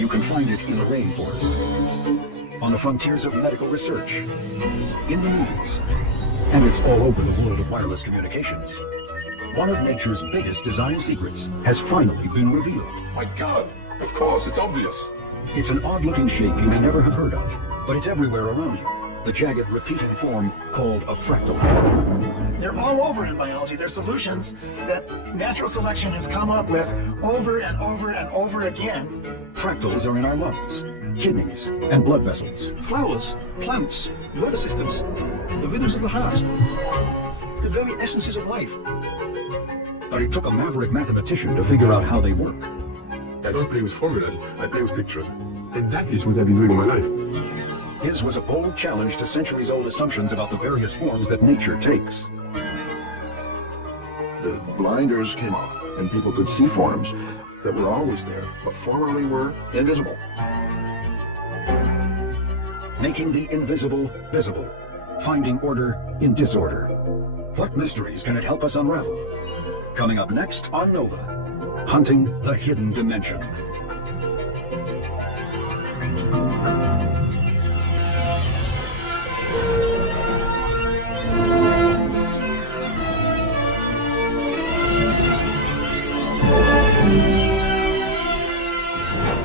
You can find it in the rainforest, on the frontiers of medical research, in the movies, and it's all over the world of wireless communications. One of nature's biggest design secrets has finally been revealed. My God, of course, it's obvious. It's an odd-looking shape you may never have heard of, but it's everywhere around you. The jagged, repeating form called a fractal. They're all over in biology. They're solutions that natural selection has come up with over and over and over again. Fractals are in our lungs, kidneys, and blood vessels. Flowers, plants, weather systems, the rhythms of the heart, the very essences of life. But it took a maverick mathematician to figure out how they work. I don't play with formulas, I play with pictures. And that is what I've been doing all my life. His was a bold challenge to centuries-old assumptions about the various forms that nature takes. The blinders came off, and people could see forms that were always there, but formerly were invisible. Making the invisible visible. Finding order in disorder. What mysteries can it help us unravel? Coming up next on Nova. Hunting the hidden dimension.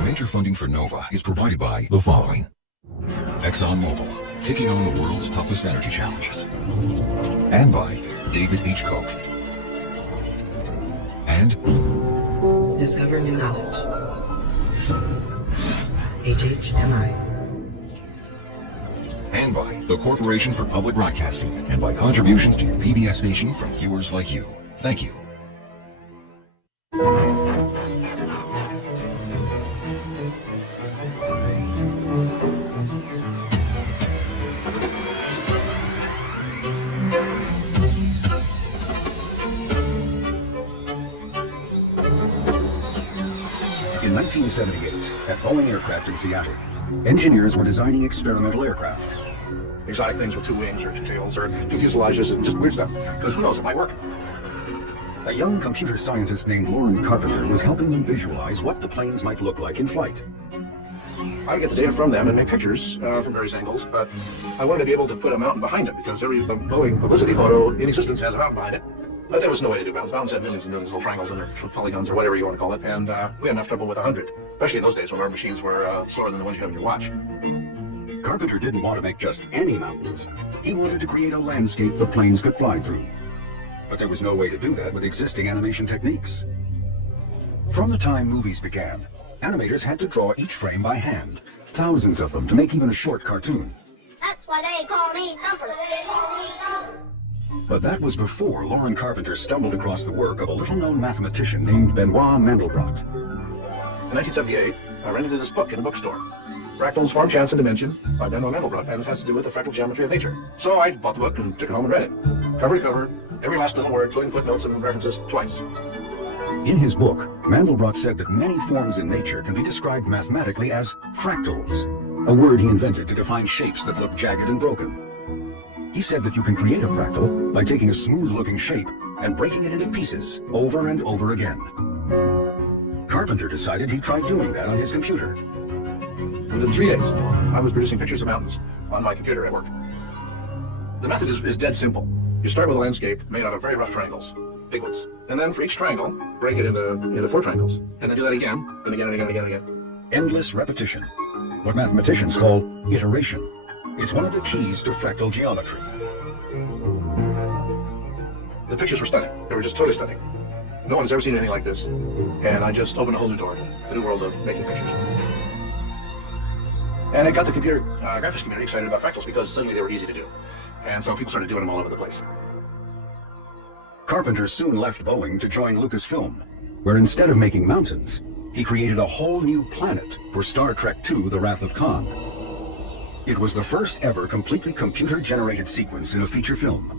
Major funding for Nova is provided by the following. ExxonMobil, taking on the world's toughest energy challenges. And by David H. Koch. And Discover new knowledge. HHMI. And by the Corporation for Public Broadcasting. And by contributions to your PBS station from viewers like you. Thank you. In 1978, at Boeing Aircraft in Seattle, engineers were designing experimental aircraft. Exotic things with two wings or two tails or two fuselages and just weird stuff. Because who knows, it might work. A young computer scientist named Lauren Carpenter was helping them visualize what the planes might look like in flight. I get the data from them and make pictures from various angles, but I wanted to be able to put a mountain behind it because every Boeing publicity photo in existence has a mountain behind it. But there was no way to do mountains. Mountains had millions and millions of little triangles and polygons or whatever you want to call it, and we had enough trouble with 100, especially in those days when our machines were slower than the ones you have in your watch. Carpenter didn't want to make just any mountains. He wanted to create a landscape the planes could fly through. But there was no way to do that with existing animation techniques. From the time movies began, animators had to draw each frame by hand, thousands of them to make even a short cartoon. That's why they call me Thumper. But that was before Lauren Carpenter stumbled across the work of a little-known mathematician named Benoit Mandelbrot. In 1978, I ran into this book in a bookstore. Fractals, Form, Chance, and Dimension by Benoit Mandelbrot, and it has to do with the fractal geometry of nature. So I bought the book and took it home and read it. Cover to cover, every last little word, including footnotes and references, twice. In his book, Mandelbrot said that many forms in nature can be described mathematically as fractals, a word he invented to define shapes that look jagged and broken. He said that you can create a fractal by taking a smooth-looking shape and breaking it into pieces over and over again. Carpenter decided he'd try doing that on his computer. Within 3 days, I was producing pictures of mountains on my computer at work. The method is dead simple. You start with a landscape made out of very rough triangles, big ones. And then for each triangle, break it into 4 triangles. And then do that again, and again, and again, and again, and again. Endless repetition, what mathematicians call iteration. It's one of the keys to fractal geometry. The pictures were stunning. They were just totally stunning. No one's ever seen anything like this. And I just opened a whole new door to the new world of making pictures. And it got the computer graphics community excited about fractals because suddenly they were easy to do. And so people started doing them all over the place. Carpenter soon left Boeing to join Lucasfilm, where instead of making mountains, he created a whole new planet for Star Trek II: The Wrath of Khan. It was the first ever completely computer-generated sequence in a feature film.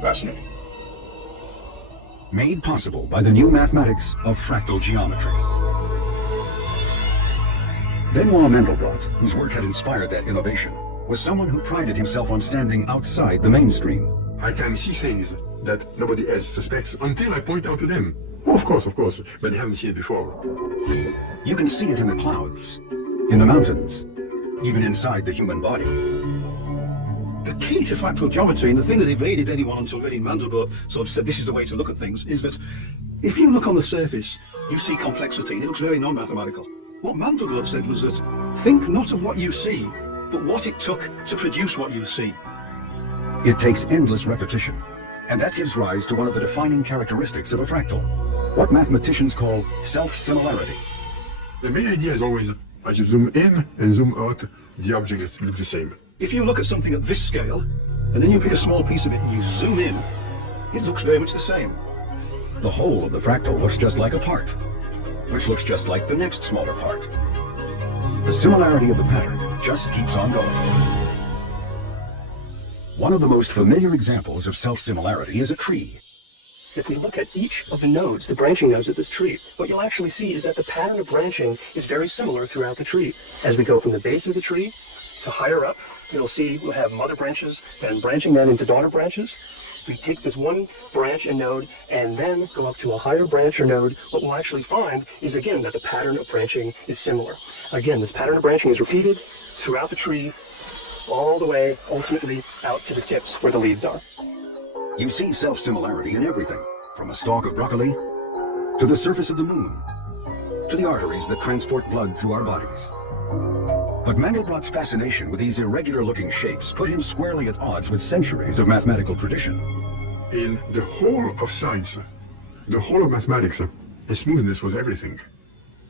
Fascinating. Made possible by the new mathematics of fractal geometry. Benoit Mandelbrot, whose work had inspired that innovation, was someone who prided himself on standing outside the mainstream. I can see things that nobody else suspects until I point out to them Oh, of course, but they haven't seen it before. You can see it in the clouds, in the mountains, even inside the human body. The key to fractal geometry, and the thing that evaded anyone until really Mandelbrot sort of said this is the way to look at things, is that if you look on the surface, you see complexity, and it looks very non-mathematical. What Mandelbrot said was that think not of what you see, but what it took to produce what you see. It takes endless repetition, and that gives rise to one of the defining characteristics of a fractal, what mathematicians call self-similarity. The main idea is always, as you zoom in and zoom out, the object looks the same. If you look at something at this scale, and then you pick a small piece of it and you zoom in, it looks very much the same. The whole of the fractal looks just like a part, which looks just like the next smaller part. The similarity of the pattern just keeps on going. One of the most familiar examples of self-similarity is a tree. If we look at each of the nodes, the branching nodes of this tree, what you'll actually see is that the pattern of branching is very similar throughout the tree. As we go from the base of the tree to higher up, you'll see we'll have mother branches, then branching then into daughter branches. If we take this one branch and node and then go up to a higher branch or node, what we'll actually find is, again, that the pattern of branching is similar. Again, this pattern of branching is repeated throughout the tree, all the way, ultimately, out to the tips where the leaves are. You see self-similarity in everything, from a stalk of broccoli, to the surface of the moon, to the arteries that transport blood through our bodies. But Mandelbrot's fascination with these irregular-looking shapes put him squarely at odds with centuries of mathematical tradition. In the whole of science, the whole of mathematics, the smoothness was everything.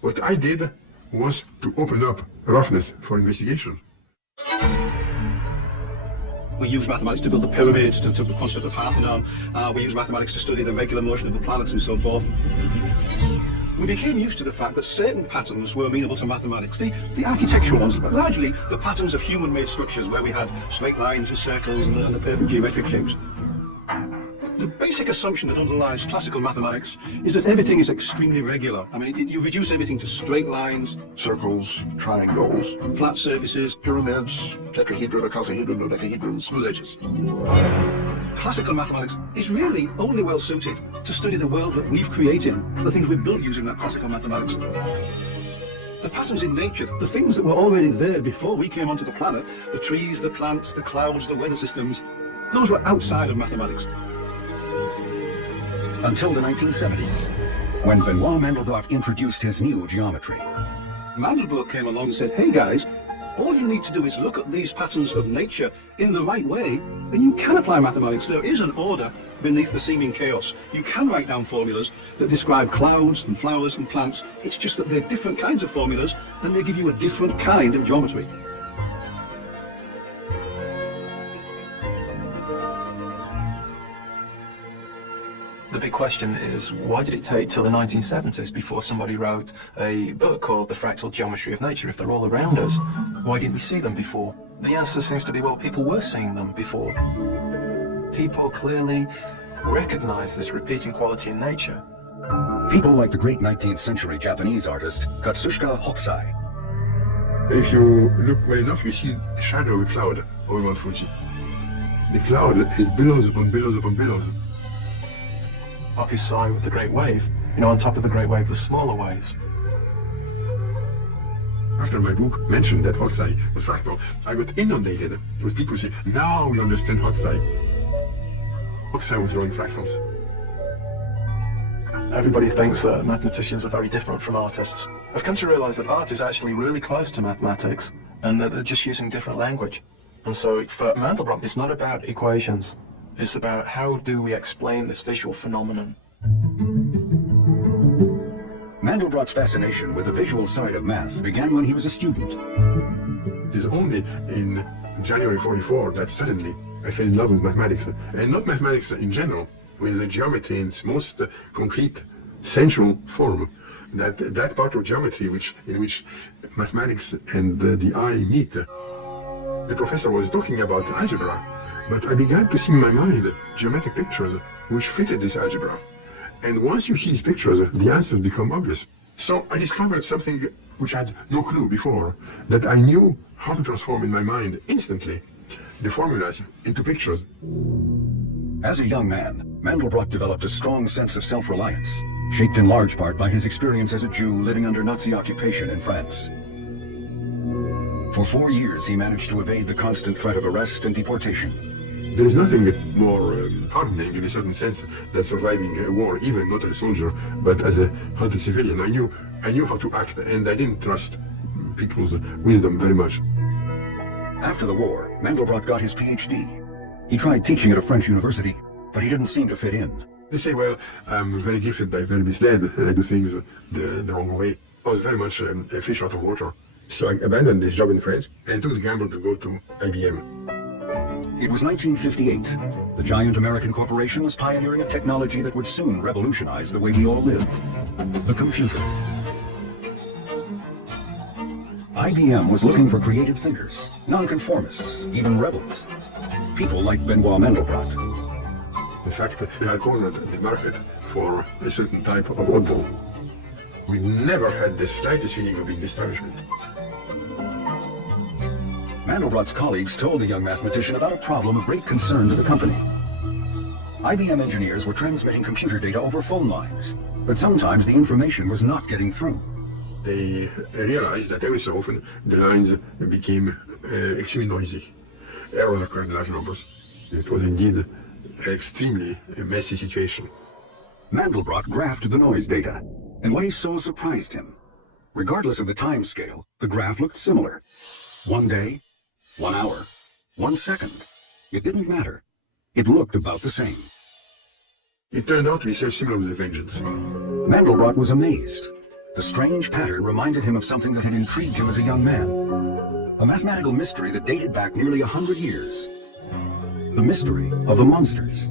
What I did was to open up roughness for investigation. We use mathematics to build the pyramids, to construct the Parthenon. We use mathematics to study the regular motion of the planets and so forth. We became used to the fact that certain patterns were amenable to mathematics. The architectural ones, but largely the patterns of human-made structures where we had straight lines and circles and the perfect geometric shapes. The basic assumption that underlies classical mathematics is that everything is extremely regular. I mean, you reduce everything to straight lines, Circles, triangles, flat surfaces, pyramids, tetrahedron, icosahedron, dodecahedron, smooth edges. Classical mathematics is really only well suited to study the world that we've created, the things we've built using that classical mathematics. The patterns in nature, the things that were already there before we came onto the planet, the trees, the plants, the clouds, the weather systems, those were outside of mathematics. Until the 1970s, when Benoit Mandelbrot introduced his new geometry. Mandelbrot came along and said, hey guys, all you need to do is look at these patterns of nature in the right way, and you can apply mathematics. There is an order beneath the seeming chaos. You can write down formulas that describe clouds and flowers and plants. It's just that they're different kinds of formulas, and they give you a different kind of geometry. The big question is, why did it take till the 1970s before somebody wrote a book called The Fractal Geometry of Nature? If they're all around us, why didn't we see them before? The answer seems to be, well, people were seeing them before. People clearly recognize this repeating quality in nature. People like the great 19th century Japanese artist Katsushika Hokusai. If you look well enough, you see the shadow of a cloud over Mount Fuji. The cloud is billows upon billows upon billows. Hokusai with the great wave, on top of the great wave, the smaller waves. After my book mentioned that Hokusai was fractal, I got inundated with people saying, now we understand Hokusai. Hokusai was drawing fractals. Everybody thinks that mathematicians are very different from artists. I've come to realize that art is actually really close to mathematics, and that they're just using different language. And so for Mandelbrot, it's not about equations. It's about how do we explain this visual phenomenon. Mandelbrot's fascination with the visual side of math began when he was a student. It is only in January '44 that suddenly I fell in love with mathematics, and not mathematics in general, with the geometry in its most concrete, sensual form. That part of geometry in which mathematics and the eye meet. The professor was talking about algebra, but I began to see in my mind geometric pictures which fitted this algebra. And once you see these pictures, the answers become obvious. So I discovered something which I had no clue before, that I knew how to transform in my mind instantly the formulas into pictures. As a young man, Mandelbrot developed a strong sense of self-reliance. shaped in large part by his experience as a Jew living under Nazi occupation in France. For 4 years, he managed to evade the constant threat of arrest and deportation. There is nothing more hardening in a certain sense than surviving a war, even not as a soldier, but as a civilian. I knew how to act, and I didn't trust people's wisdom very much. After the war, Mandelbrot got his PhD. He tried teaching at a French university, but he didn't seem to fit in. They say, well, I'm very gifted but very misled, and I do things the wrong way. I was very much a fish out of water. So I abandoned this job in France and took the gamble to go to IBM. It was 1958. The giant American corporation was pioneering a technology that would soon revolutionize the way we all live: the computer. IBM was looking for creative thinkers, nonconformists, even rebels. People like Benoit Mandelbrot. In fact, they had cornered the market for a certain type of oddball. We never had the slightest feeling of being disparagement. Mandelbrot's colleagues told the young mathematician about a problem of great concern to the company. IBM engineers were transmitting computer data over phone lines, but sometimes the information was not getting through. They realized that every so often the lines became extremely noisy. Errors occurred in large numbers. It was indeed an extremely messy situation. Mandelbrot graphed the noise data, and what he saw surprised him. Regardless of the time scale, the graph looked similar. 1 day, 1 hour, 1 second. It didn't matter. It looked about the same. It turned out to be so similar with a vengeance. Mandelbrot was amazed. The strange pattern reminded him of something that had intrigued him as a young man. A mathematical mystery that dated back nearly 100 years. The mystery of the monsters.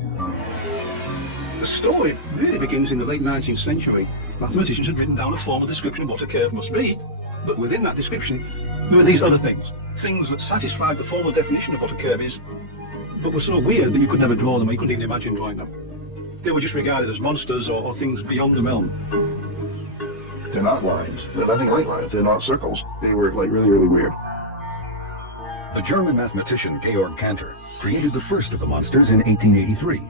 The story really begins in the late 19th century. Mathematicians had written down a formal description of what a curve must be, but within that description, there were these other things. Things that satisfied the formal definition of what a curve is, but were so weird that you could never draw them, or you couldn't even imagine drawing them. They were just regarded as monsters or things beyond the realm. They're not lines. They're nothing like lines. They're not circles. They were like really, really weird. The German mathematician Georg Cantor created the first of the monsters in 1883.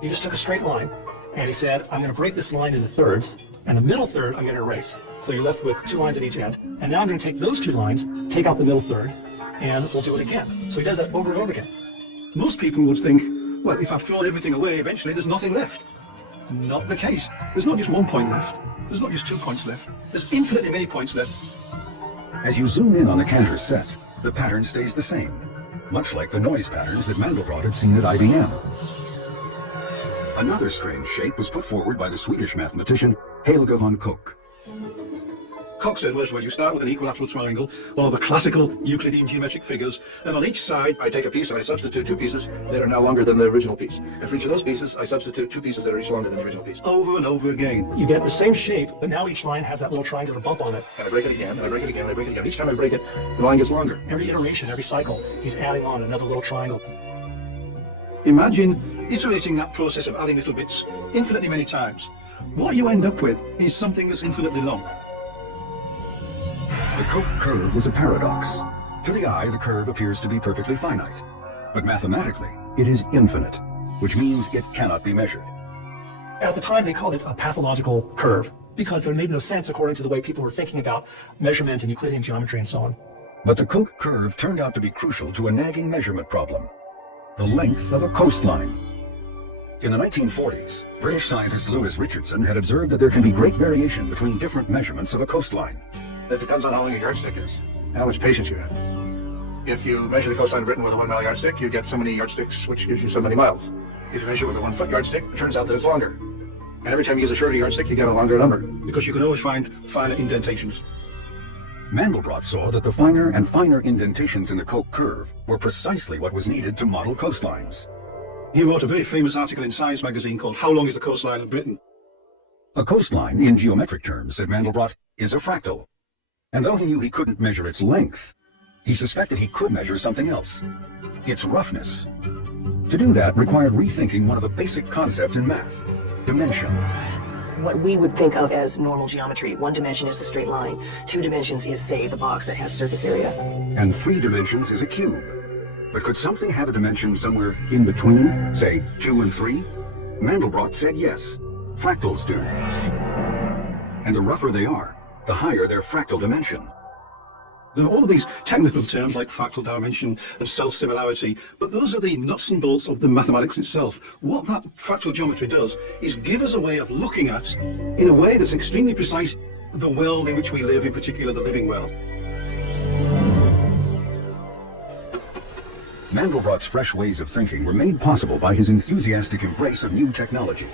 He just took a straight line, and he said, I'm going to break this line into thirds, and the middle third I'm going to erase. So you're left with 2 lines at each end, and now I'm going to take those 2 lines, take out the middle third, and we'll do it again. So he does that over and over again. Most people would think, well, if I've thrown everything away, eventually there's nothing left. Not the case. There's not just 1 point left. There's not just 2 points left. There's infinitely many points left. As you zoom in on the Cantor set, the pattern stays the same, much like the noise patterns that Mandelbrot had seen at IBM. Another strange shape was put forward by the Swedish mathematician Helge von Koch. Koch said, well, you start with an equilateral triangle, one of the classical Euclidean geometric figures, and on each side, I take a piece and I substitute 2 pieces that are now longer than the original piece. And for each of those pieces, I substitute 2 pieces that are each longer than the original piece. over and over again. You get the same shape, but now each line has that little triangular bump on it. And I break it again, and I break it again, and I break it again. Each time I break it, the line gets longer. Every iteration, every cycle, he's adding on another little triangle. Imagine iterating that process of adding little bits infinitely many times. What you end up with is something that's infinitely long. The Koch curve was a paradox. To the eye, the curve appears to be perfectly finite. But mathematically, it is infinite, which means it cannot be measured. At the time, they called it a pathological curve because it made no sense according to the way people were thinking about measurement and Euclidean geometry and so on. But the Koch curve turned out to be crucial to a nagging measurement problem: the length of a coastline. In the 1940s, British scientist Lewis Richardson had observed that there can be great variation between different measurements of a coastline. It depends on how long a yardstick is, and how much patience you have. If you measure the coastline of Britain with a 1 mile yardstick, you get so many yardsticks, which gives you so many miles. If you measure with a 1 foot yardstick, it turns out that it's longer. And every time you use a shorter yardstick, you get a longer number. Because you can always find finer indentations. Mandelbrot saw that the finer and finer indentations in the Koch curve were precisely what was needed to model coastlines. He wrote a very famous article in Science magazine called How Long is the Coastline of Britain? A coastline, in geometric terms, said Mandelbrot, is a fractal. And though he knew he couldn't measure its length, he suspected he could measure something else: its roughness. To do that required rethinking one of the basic concepts in math: dimension. What we would think of as normal geometry. 1 dimension is the straight line. 2 dimensions is, say, the box that has surface area. And 3 dimensions is a cube. But could something have a dimension somewhere in between, say 2 and 3? Mandelbrot said yes. Fractals do. And the rougher they are, the higher their fractal dimension. There are all of these technical terms like fractal dimension and self-similarity, but those are the nuts and bolts of the mathematics itself. What that fractal geometry does is give us a way of looking at, in a way that's extremely precise, the world in which we live, in particular the living world. Mandelbrot's fresh ways of thinking were made possible by his enthusiastic embrace of new technology.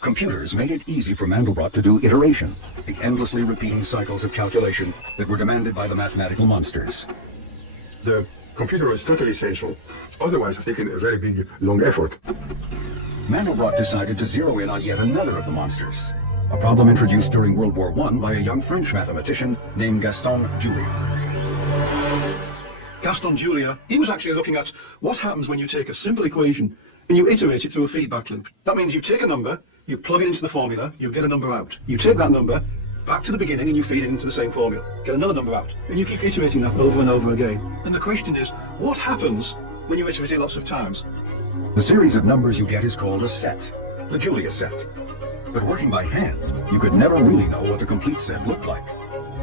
Computers made it easy for Mandelbrot to do iteration, the endlessly repeating cycles of calculation that were demanded by the mathematical monsters. The computer was totally essential, otherwise it would have taken a very big, long effort. Mandelbrot decided to zero in on yet another of the monsters, a problem introduced during World War I by a young French mathematician named Gaston Julia. Gaston Julia, he was actually looking at what happens when you take a simple equation and you iterate it through a feedback loop. That means you take a number, you plug it into the formula, you get a number out. You take that number back to the beginning and you feed it into the same formula, get another number out, and you keep iterating that over and over again. And the question is, what happens when you iterate it lots of times? The series of numbers you get is called a set, the Julia set. But working by hand, you could never really know what the complete set looked like.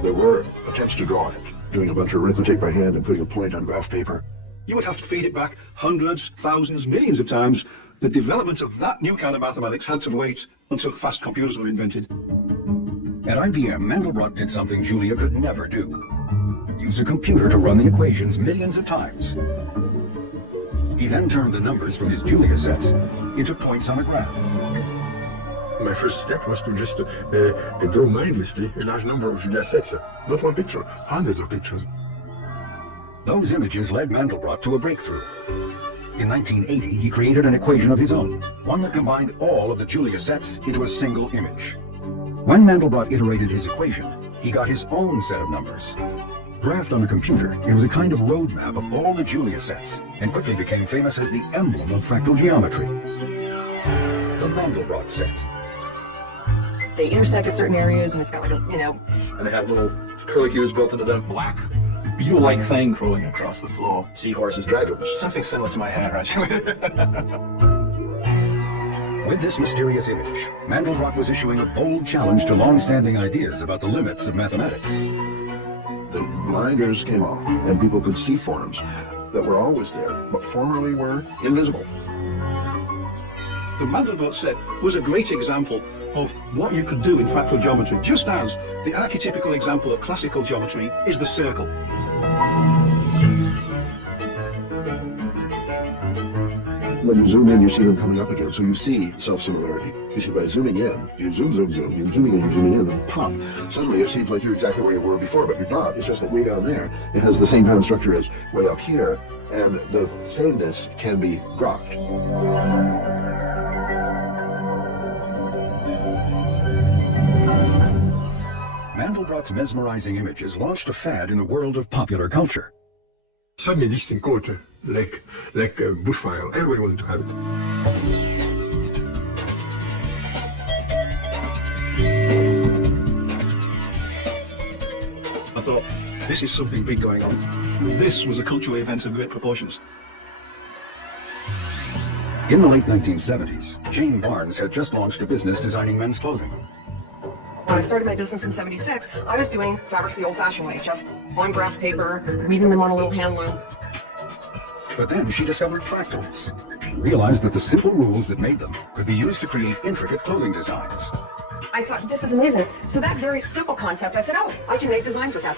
There were attempts to draw it, doing a bunch of arithmetic by hand and putting a point on graph paper. You would have to feed it back hundreds, thousands, millions of times. The development of that new kind of mathematics had to wait until fast computers were invented. At IBM, Mandelbrot did something Julia could never do. Use a computer to run the equations millions of times. He then turned the numbers from his Julia sets into points on a graph. My first step was to just draw mindlessly a large number of Julia sets. Not one picture, hundreds of pictures. Those images led Mandelbrot to a breakthrough. In 1980, he created an equation of his own, one that combined all of the Julia sets into a single image. When Mandelbrot iterated his equation, he got his own set of numbers. Graphed on a computer, it was a kind of roadmap of all the Julia sets, and quickly became famous as the emblem of fractal geometry. The Mandelbrot set. They intersect at certain areas, and it's got like a, And they have little curlicues built into them. Black beetle-like thing crawling across the floor. Seahorses, dragons. Something similar to my hair, actually. With this mysterious image, Mandelbrot was issuing a bold challenge to long-standing ideas about the limits of mathematics. The blinders came off, and people could see forms that were always there, but formerly were invisible. The Mandelbrot set was a great example of what you could do in fractal geometry, just as the archetypical example of classical geometry is the circle. When you zoom in, you see them coming up again, so you see self-similarity. You see, by zooming in, you zoom, you're zooming in, you're zooming in, and pop. Suddenly it seems like you're exactly where you were before, but you're not. It's just that way down there, it has the same kind of structure as way up here, and the sameness can be grokked. Mandelbrot's mesmerizing images launched a fad in the world of popular culture. Suddenly this thing caught like bushfire. Everybody wanted to have it. I thought, this is something big going on. This was a cultural event of great proportions. In the late 1970s, Jane Barnes had just launched a business designing men's clothing. When I started my business in '76, I was doing fabrics the old-fashioned way, just on graph paper, weaving them on a little hand loom. But then she discovered fractals, and realized that the simple rules that made them could be used to create intricate clothing designs. I thought, this is amazing. So that very simple concept, I said, oh, I can make designs with that.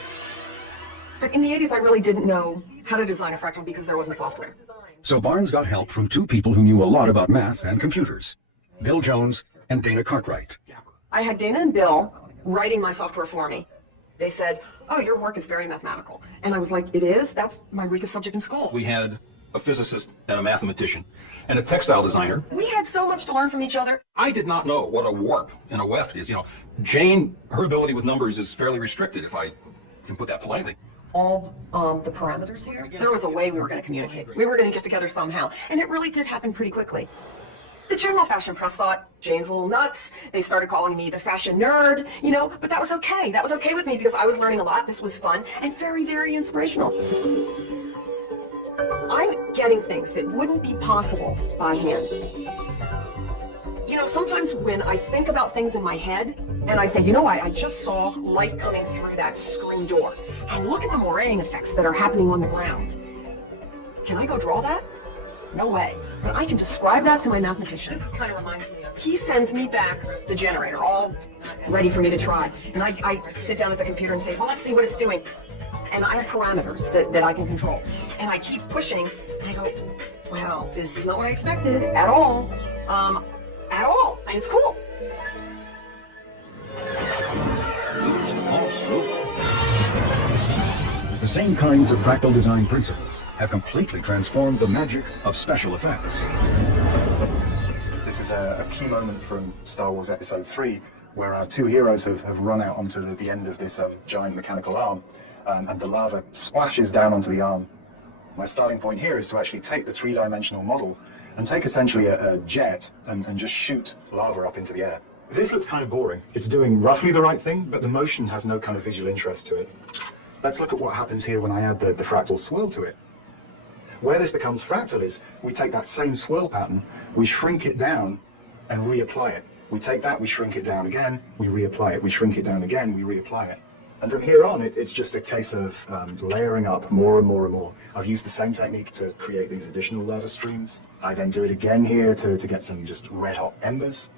But in the 80s, I really didn't know how to design a fractal because there wasn't software. So Barnes got help from two people who knew a lot about math and computers, Bill Jones and Dana Cartwright. I had Dana and Bill writing my software for me. They said, oh, your work is very mathematical. And I was like, it is? That's my weakest subject in school. We had a physicist and a mathematician and a textile designer. We had so much to learn from each other. I did not know what a warp and a weft is. Jane, her ability with numbers is fairly restricted, if I can put that politely. All the parameters here, there was a way we were going to communicate. We were going to get together somehow. And it really did happen pretty quickly. The general fashion press thought, Jane's a little nuts. They started calling me the fashion nerd, but that was okay. That was okay with me because I was learning a lot. This was fun and very, very inspirational. I'm getting things that wouldn't be possible by hand. You know, sometimes when I think about things in my head, and I say, you know, I just saw light coming through that screen door, and look at the meringue effects that are happening on the ground. Can I go draw that? No way. But I can describe that to my mathematician. This kind of reminds me of... He sends me back the generator, all ready for me to try. And I sit down at the computer and say, well, let's see what it's doing. And I have parameters that I can control. And I keep pushing, and I go, wow, this is not what I expected at all. At all. And it's cool. Lose the false loop. The same kinds of fractal design principles have completely transformed the magic of special effects. This is a key moment from Star Wars Episode 3, where our two heroes have run out onto the end of this giant mechanical arm, and the lava splashes down onto the arm. My starting point here is to actually take the three-dimensional model and take essentially a jet and just shoot lava up into the air. This looks kind of boring. It's doing roughly the right thing, but the motion has no kind of visual interest to it. Let's look at what happens here when I add the fractal swirl to it. Where this becomes fractal is we take that same swirl pattern, we shrink it down and reapply it. We take that, we shrink it down again, we reapply it. We shrink it down again, we reapply it. And from here on, it's just a case of layering up more and more and more. I've used the same technique to create these additional lava streams. I then do it again here to get some just red hot embers.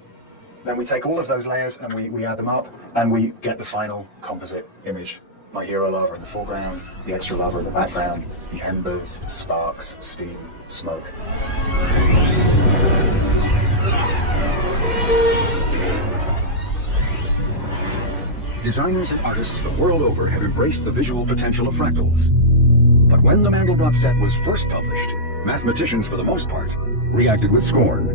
Then we take all of those layers and we add them up and we get the final composite image. My hero lava in the foreground, the extra lava in the background, the embers, sparks, steam, smoke. Designers and artists the world over have embraced the visual potential of fractals. But when the Mandelbrot set was first published, mathematicians, for the most part, reacted with scorn.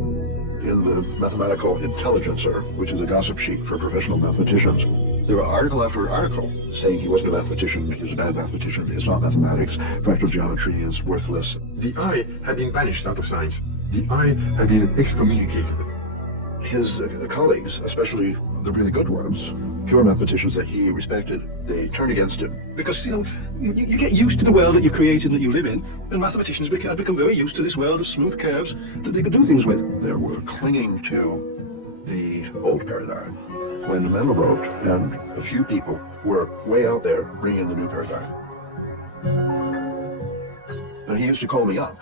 In the Mathematical Intelligencer, which is a gossip sheet for professional mathematicians, there were article after article saying he wasn't a mathematician, he was a bad mathematician, it's not mathematics, fractal geometry is worthless. The eye had been banished out of science. The eye had been excommunicated. His colleagues, especially the really good ones, pure mathematicians that he respected, they turned against him. Because, you know, you get used to the world that you've created and that you live in, and mathematicians have become very used to this world of smooth curves that they can do things with. They were clinging to the old paradigm when Mandelbrot and a few people were way out there bringing in the new paradigm. Now, he used to call me up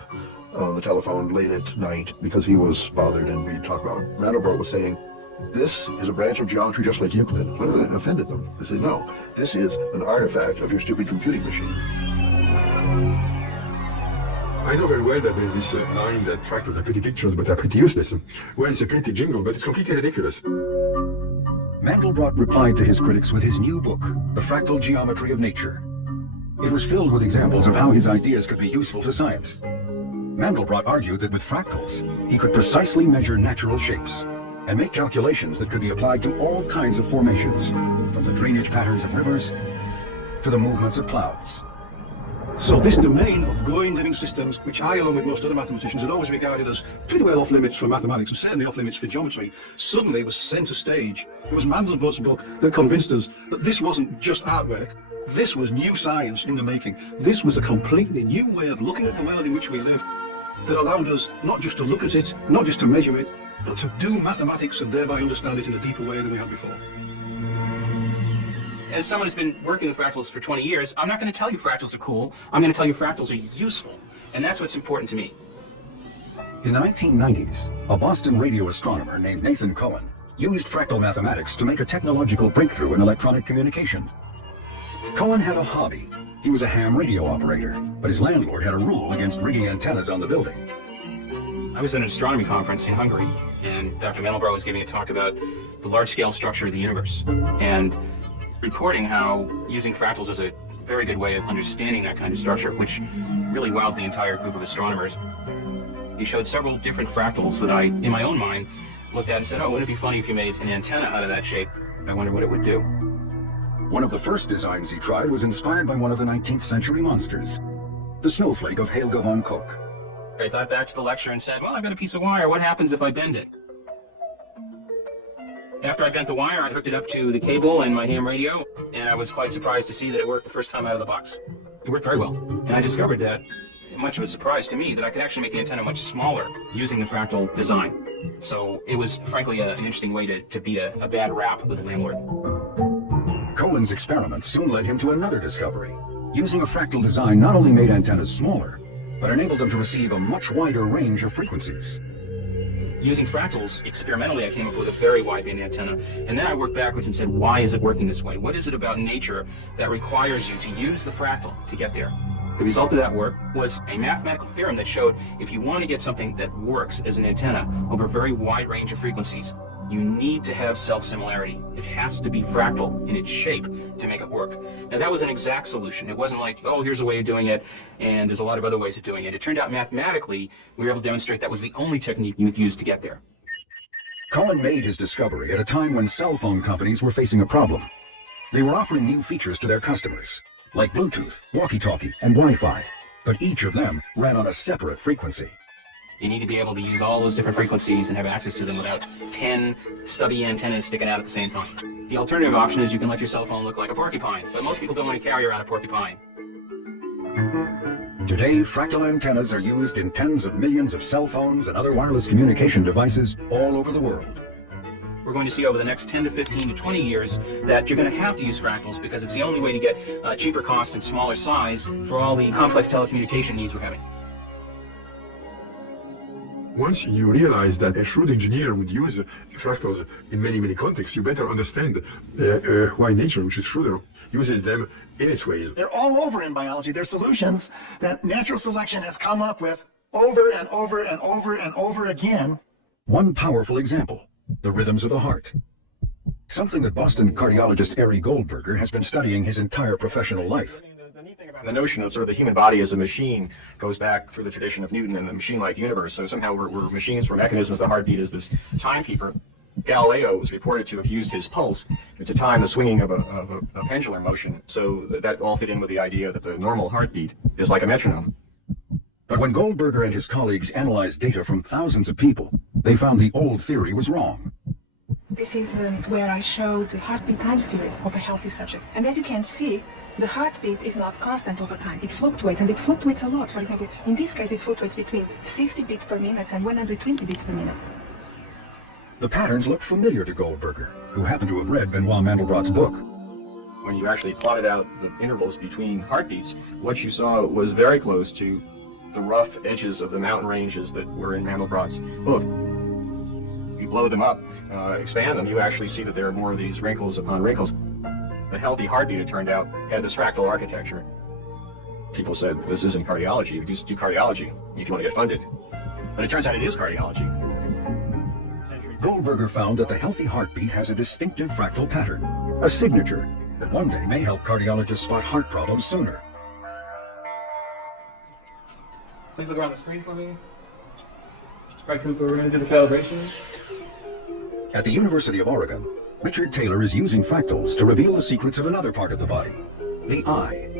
on the telephone late at night because he was bothered and we'd talk about it. Mandelbrot was saying, this is a branch of geometry just like Euclid. Well, it offended them. They said, no, this is an artifact of your stupid computing machine. I know very well that there's this line that fractals are pretty pictures but are pretty useless. Well, it's a pretty jingle, but it's completely ridiculous. Mandelbrot replied to his critics with his new book, The Fractal Geometry of Nature. It was filled with examples of how his ideas could be useful to science. Mandelbrot argued that with fractals, he could precisely measure natural shapes and make calculations that could be applied to all kinds of formations, from the drainage patterns of rivers to the movements of clouds. So this domain of growing living systems, which I, along with most other mathematicians, had always regarded as pretty well off limits for mathematics and certainly off limits for geometry, suddenly was center stage. It was Mandelbrot's book that convinced us that this wasn't just artwork, this was new science in the making. This was a completely new way of looking at the world in which we live that allowed us not just to look at it, not just to measure it, but to do mathematics and thereby understand it in a deeper way than we had before. As someone who's been working with fractals for 20 years, I'm not going to tell you fractals are cool. I'm going to tell you fractals are useful. And that's what's important to me. In the 1990s, a Boston radio astronomer named Nathan Cohen used fractal mathematics to make a technological breakthrough in electronic communication. Cohen had a hobby. He was a ham radio operator, but his landlord had a rule against rigging antennas on the building. I was at an astronomy conference in Hungary, and Dr. Mandelbrot was giving a talk about the large-scale structure of the universe, and reporting how using fractals was a very good way of understanding that kind of structure, which really wowed the entire group of astronomers. He showed several different fractals that I, in my own mind, looked at and said, oh, wouldn't it be funny if you made an antenna out of that shape? I wonder what it would do. One of the first designs he tried was inspired by one of the 19th century monsters, the snowflake of Helga von Koch. I thought back to the lecture and said, well, I've got a piece of wire. What happens if I bend it? After I bent the wire, I hooked it up to the cable and my ham radio, and I was quite surprised to see that it worked the first time out of the box. It worked very well. And I discovered that much of a surprise to me that I could actually make the antenna much smaller using the fractal design. So it was, frankly, an interesting way to beat a bad rap with the landlord. Cohen's experiments soon led him to another discovery. Using a fractal design not only made antennas smaller, but enabled them to receive a much wider range of frequencies. Using fractals, experimentally, I came up with a very wideband antenna, and then I worked backwards and said, why is it working this way? What is it about nature that requires you to use the fractal to get there? The result of that work was a mathematical theorem that showed if you want to get something that works as an antenna over a very wide range of frequencies, you need to have self-similarity. It has to be fractal in its shape to make it work. Now that was an exact solution. It wasn't like, oh, here's a way of doing it, and there's a lot of other ways of doing it. It turned out mathematically, we were able to demonstrate that was the only technique you would use to get there. Cohen made his discovery at a time when cell phone companies were facing a problem. They were offering new features to their customers, like Bluetooth, walkie-talkie, and Wi-Fi, but each of them ran on a separate frequency. You need to be able to use all those different frequencies and have access to them without 10 stubby antennas sticking out at the same time. The alternative option is you can let your cell phone look like a porcupine, but most people don't want to carry around a porcupine. Today, fractal antennas are used in tens of millions of cell phones and other wireless communication devices all over the world. We're going to see over the next 10 to 15 to 20 years that you're going to have to use fractals because it's the only way to get cheaper cost and smaller size for all the complex telecommunication needs we're having. Once you realize that a shrewd engineer would use fractals in many, many contexts, you better understand why nature, which is shrewder, uses them in its ways. They're all over in biology. They're solutions that natural selection has come up with over and over and over and over again. One powerful example, the rhythms of the heart. Something that Boston cardiologist Ari Goldberger has been studying his entire professional life. The notion of sort of the human body as a machine goes back through the tradition of Newton and the machine-like universe. So somehow we're machines, we're mechanisms. The heartbeat is this timekeeper. Galileo was reported to have used his pulse to time the swinging of a pendular motion. So that all fit in with the idea that the normal heartbeat is like a metronome. But when Goldberger and his colleagues analyzed data from thousands of people, they found the old theory was wrong. This is where I showed the heartbeat time series of a healthy subject. And as you can see, the heartbeat is not constant over time. It fluctuates, and it fluctuates a lot. For example, in this case, it fluctuates between 60 beats per minute and 120 beats per minute. The patterns looked familiar to Goldberger, who happened to have read Benoit Mandelbrot's book. When you actually plotted out the intervals between heartbeats, what you saw was very close to the rough edges of the mountain ranges that were in Mandelbrot's book. You blow them up, expand them, you actually see that there are more of these wrinkles upon wrinkles. The healthy heartbeat, it turned out, had this fractal architecture. People said, this isn't cardiology, you just do cardiology if you want to get funded. But it turns out it is cardiology. Goldberger found that the healthy heartbeat has a distinctive fractal pattern, a signature that one day may help cardiologists spot heart problems sooner. Please look around the screen for me. Right, Cooper, we're going to do the calibration. At the University of Oregon, Richard Taylor is using fractals to reveal the secrets of another part of the body, the eye.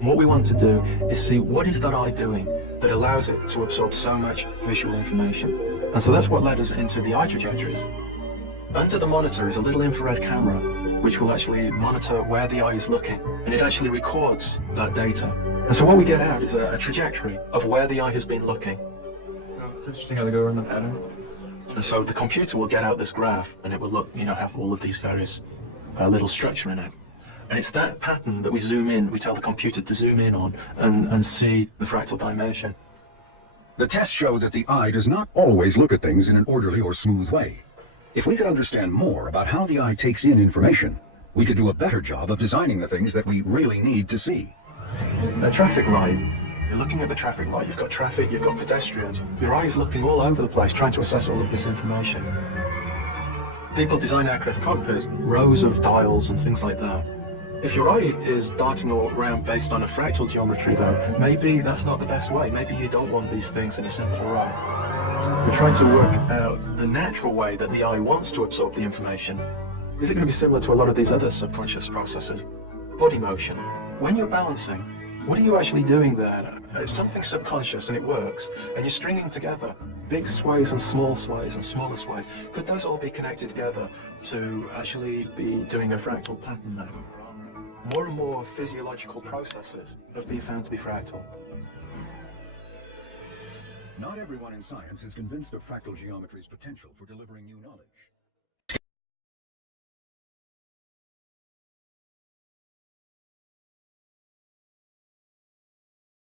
What we want to do is see what is that eye doing that allows it to absorb so much visual information. And so that's what led us into the eye trajectories. Under the monitor is a little infrared camera which will actually monitor where the eye is looking, and it actually records that data. And so what we get out is a trajectory of where the eye has been looking. It's interesting how they go around the pattern. And so the computer will get out this graph, and it will look, have all of these various little structure in it. And it's that pattern that we zoom in, we tell the computer to zoom in on and see the fractal dimension. The tests show that the eye does not always look at things in an orderly or smooth way. If we could understand more about how the eye takes in information, we could do a better job of designing the things that we really need to see. A traffic light. You're looking at the traffic light, you've got traffic, you've got pedestrians. Your eye is looking all over the place, trying to assess all of this information. People design aircraft cockpits, rows of dials and things like that. If your eye is darting all around based on a fractal geometry though, maybe that's not the best way. Maybe you don't want these things in a simple row. We're trying to work out the natural way that the eye wants to absorb the information. Is it going to be similar to a lot of these other subconscious processes? Body motion. When you're balancing, what are you actually doing there? It's something subconscious and it works, and you're stringing together big sways and small sways and smaller sways. Could those all be connected together to actually be doing a fractal pattern there? More and more physiological processes have been found to be fractal. Not everyone in science is convinced of fractal geometry's potential for delivering new knowledge.